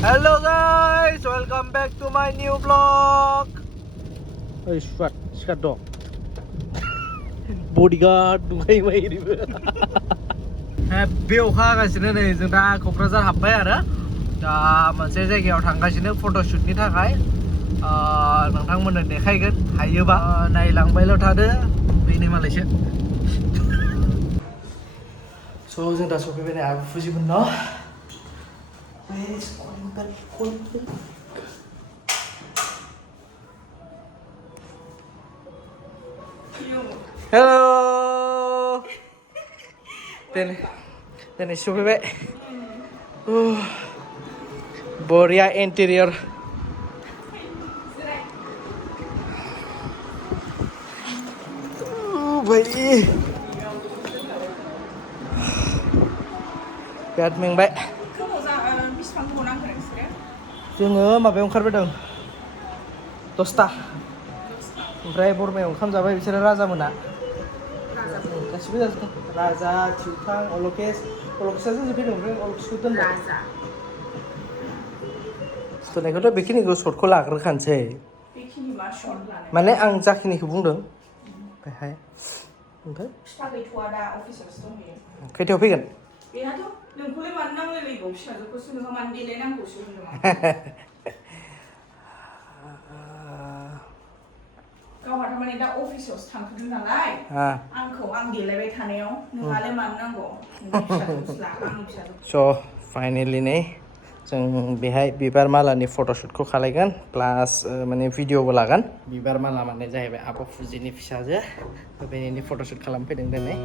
Hello guys, welcome back to my new vlog. Hey, squad dog. Bodyguard दुंगाय मायरिबो बेयाव खागासिनो नै जों दा क'क्राझार हाबबाय आरो दा मोनसे जायगायाव थांगासिनो फट'शुटनि थाखाय नोंथांमोननो देखायगोन हायोबा नायलांबायल' थादो बेनो मालायसो स' जों दा सफैबाय नै आबो फुजिमोननाव Hello. Then sufifay. Boria interior. Bayi. Biar mengbay. जोङो माबायाव ओंखारबोदों 10ता ओमफ्राय बरमायाव ओंखाम जाबाय बिसोरो राजा मोना गासिबो जाजोबदों राजा थिउथां अलकेशा जोंजों फैदों ओमफ्राय अलकेशखौ दोनबाय सुनायखौथ' बेखिनिखौ सर्टखौ लाग्रोखानोसै बेखिनि मा सर्ट लानाय माने आं जाखिनिखौ बुंदों बेहाय ओमफ्राय फिफा गैथ'आ दा अफिसावसो दंहैयो खैथायाव फैगोन बेहाथ' नोंखौलाय मानो नांलायलायगौ फिसाजोखौसो नोंहा मानो देलायनांगौसो होनदों गावहा थारमाने दा अफिसावसो थांथ'दों नालाय आंखौ आं देलायबाय थानायाव नोंहालाय मानो नांगौ फिसाजोखौसो ला आंनि फिसाजोखौ स' फाइनेलि नै जों बेहाय बिबार मालानि फट'शुटखौ खालायगोन प्लास माने भिडिअबो लागोन बिबार माला माने जाहैबाय आब' फुजिनि फिसाजो बेनि फट'शुट खालामफैदों दिनै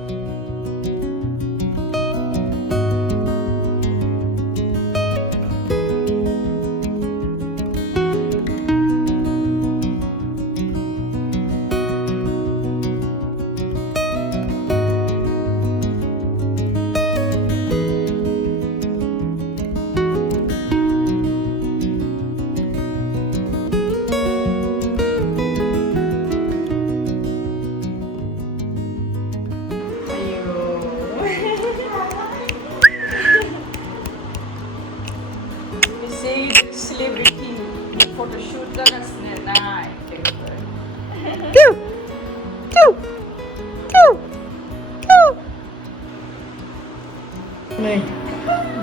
Celebrity photoshoot जागासिनो नाय नै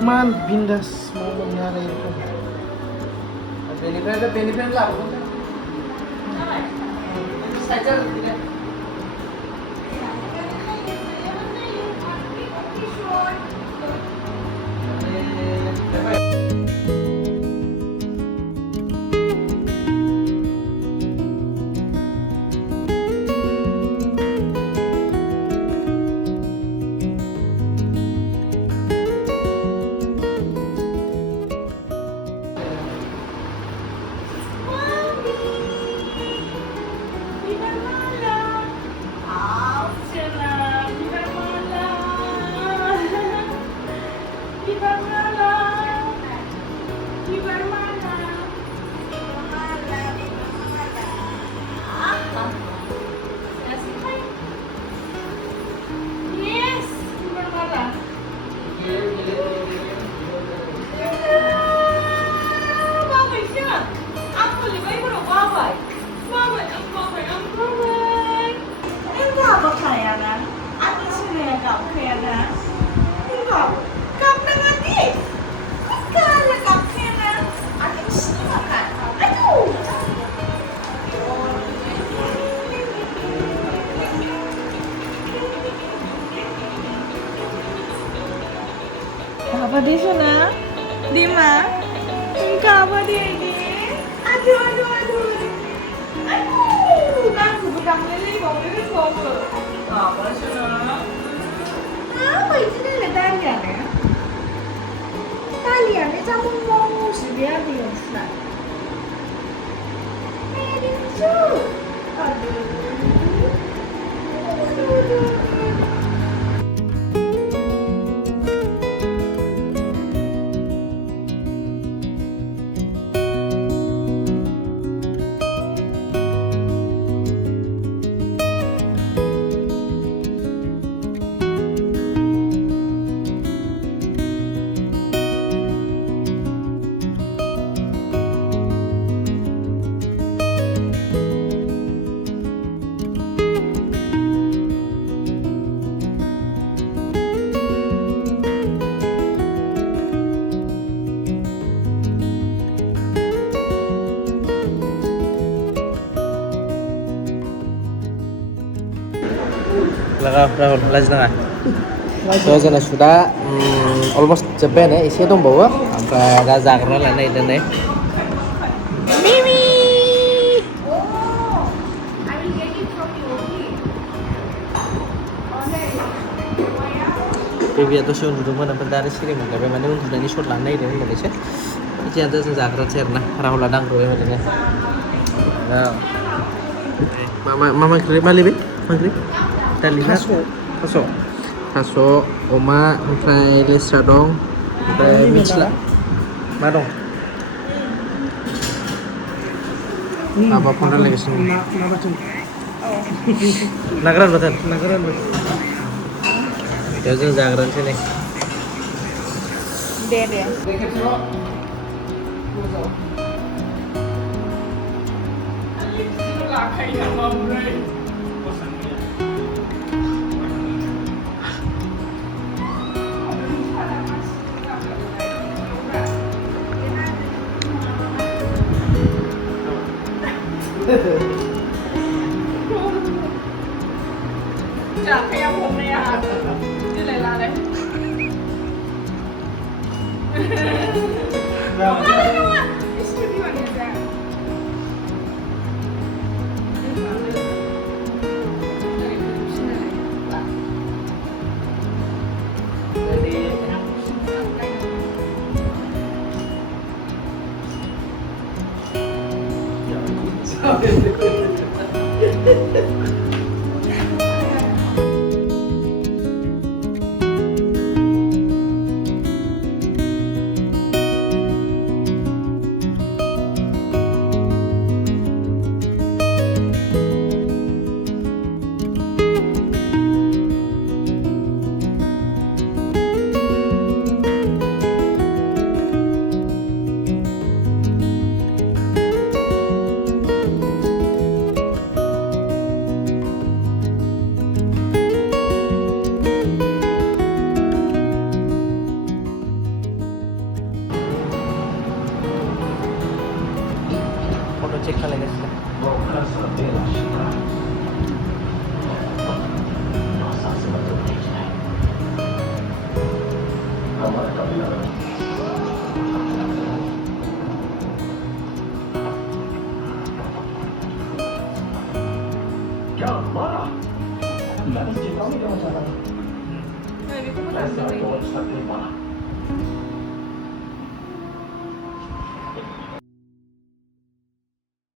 मान बिन्दास मावनो आरो बेनिफ्राय लाबोगोन side Apa di sana? Di mana? Enggak apa dia ini? Aduh. Kan bukan lele mau ini kok. Apa sana? Apa itu nih taliannya? Taliannya kamu mau sebiar dia sana. Itu. Aduh. Rahul, lanjut nggak? So जोंना सुदा almost जोब्बायानो एसे दंबावो ओमफ्राय दा जाग्रा लानाय दोनै बेबिया दसे उन्दुदोंमोन ओमफ्राय दा आरो सिरि मोनलायबाय माने उन्दुनायनि सर्ट लानो नागिरदों होननानैसो जियानो जों जाग्रासै आरोना राहुला दांग्रोबाय ओरैनो मा ओंख्रि मा लिबि मा ओंख्रि दालि ना थास' अमा ओमफ्राय लेस्रा दं ओमफ्राय मिथिला मा दं माबा फन रायलायगासिनो नागारान बाथोन बेयाव जों जाग्रानोसै नै दे जाखायाผมเลยอ่ะชื่ออะไรล่ะเลยcek खालायगासिनो Nah, itu kan